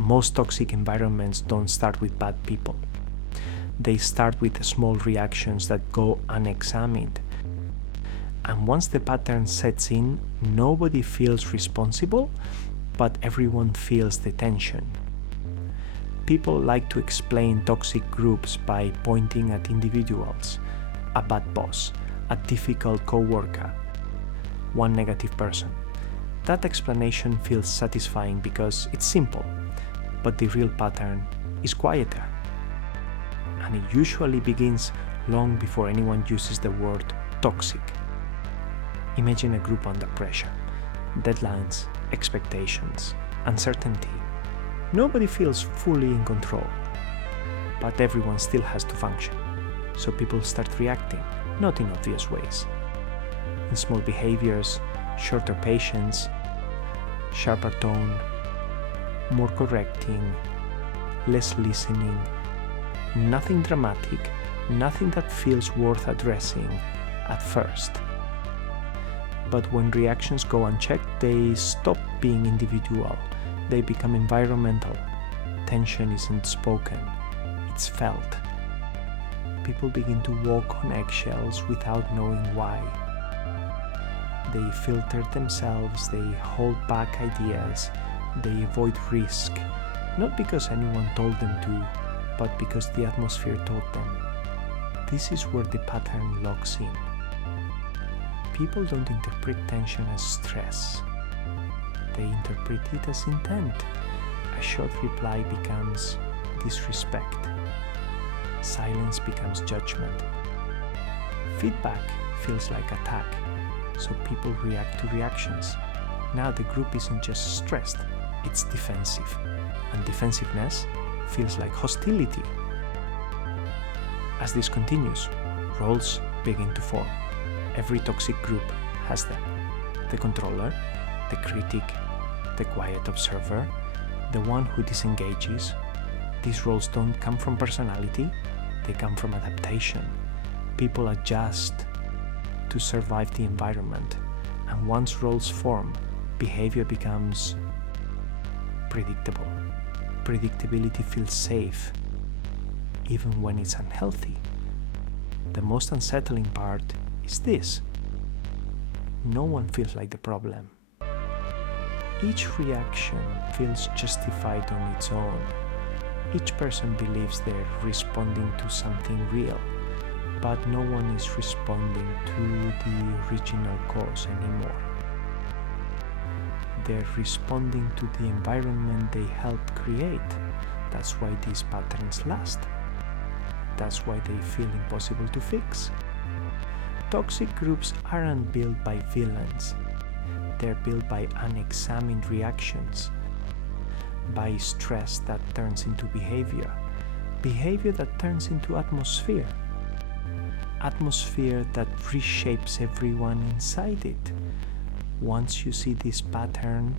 Most toxic environments don't start with bad people. They start with small reactions that go unexamined. And once the pattern sets in, nobody feels responsible, but everyone feels the tension. People like to explain toxic groups by pointing at individuals, a bad boss, a difficult coworker, one negative person. That explanation feels satisfying because it's simple, but the real pattern is quieter. And it usually begins long before anyone uses the word toxic. Imagine a group under pressure, deadlines, expectations, uncertainty. Nobody feels fully in control, but everyone still has to function. So people start reacting, not in obvious ways. In small behaviors, shorter patience, sharper tone, more correcting, less listening. Nothing dramatic, nothing that feels worth addressing at first. But when reactions go unchecked, they stop being individual. They become environmental. Tension isn't spoken, it's felt. People begin to walk on eggshells without knowing why. They filter themselves, they hold back ideas, they avoid risk, not because anyone told them to, but because the atmosphere told them. This is where the pattern locks in. People don't interpret tension as stress. They interpret it as intent. A short reply becomes disrespect. Silence becomes judgment. Feedback feels like attack, so people react to reactions. Now the group isn't just stressed, it's defensive. And defensiveness feels like hostility. As this continues, roles begin to form. Every toxic group has them. The controller, the critic, the quiet observer, the one who disengages. These roles don't come from personality, they come from adaptation. People adjust to survive the environment, and once roles form, behavior becomes predictable. Predictability feels safe, even when it's unhealthy. The most unsettling part is this: no one feels like the problem. Each reaction feels justified on its own. Each person believes they're responding to something real, but no one is responding to the original cause anymore. They're responding to the environment they helped create. That's why these patterns last. That's why they feel impossible to fix. Toxic groups aren't built by villains. They're built by unexamined reactions, by stress that turns into behavior that turns into atmosphere that reshapes everyone inside it. Once you see this pattern,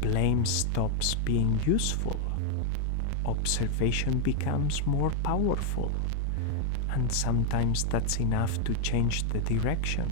blame stops being useful. Observation becomes more powerful, and sometimes that's enough to change the direction.